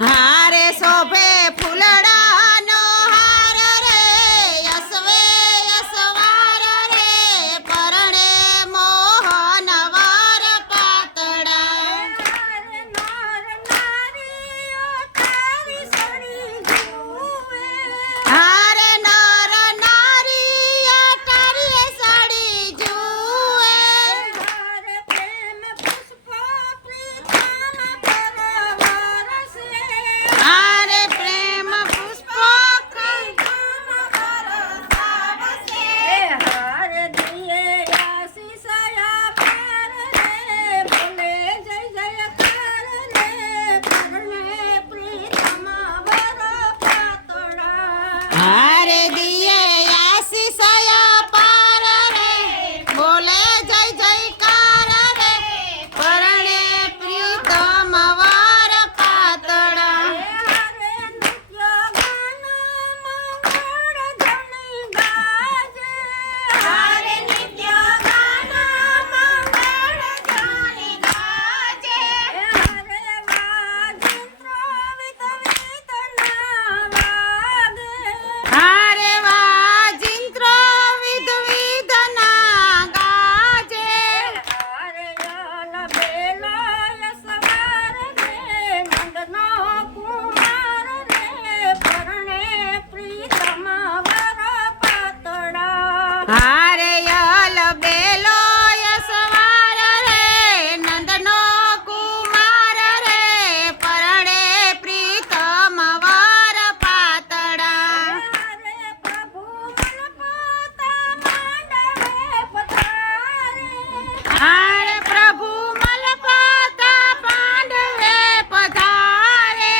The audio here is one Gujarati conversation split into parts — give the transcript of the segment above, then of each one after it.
હારે શોભે ફૂલડાનો હાર રે યસવે યસવાર રે પરણે મોહન વર પાતળા હારે નર નારી અટારીએ સાડી જુએ હારે પ્રેમ પુષ્પો હારે દિયે આશીષયા પાર રે બોલે જય જયકાર રે પરણે પ્રીતમ વર પાતળા હારે નિત્ય ગાન મંગળ ધ્વનિ ગાજે હારે વાજિંત્રો વિધ વિધના ગાજે હારે યલ બેલો યસવાર રે નંદનો કુમાર રે પરણે પ્રીતમ વર પાતળા હારે પ્રભુ મલપાતા પાંડવે પધારે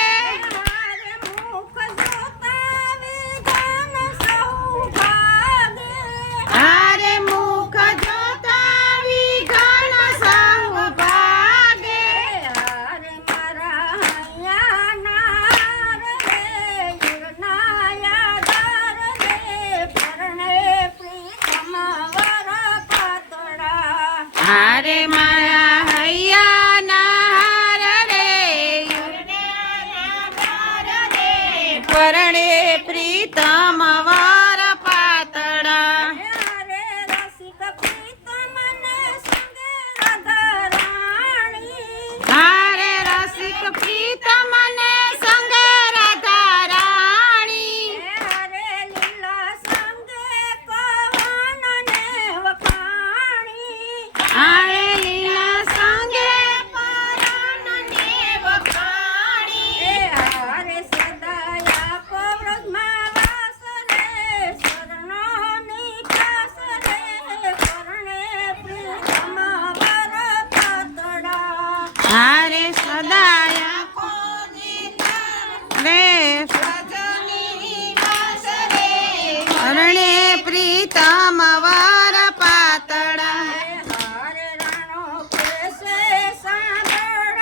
હારે મુખ જોતા વિઘન સૌ ભાગે હારે મારા હૈયાના હાર રે પરણે પ્રીતમ વર પાતળા હારે રસિક પ્રીતમ ને સંગે રાધા રાણી હારે લીલા સંગે પરાણને વખાણી હારે સદાય રે પરણે પ્રીતમ વર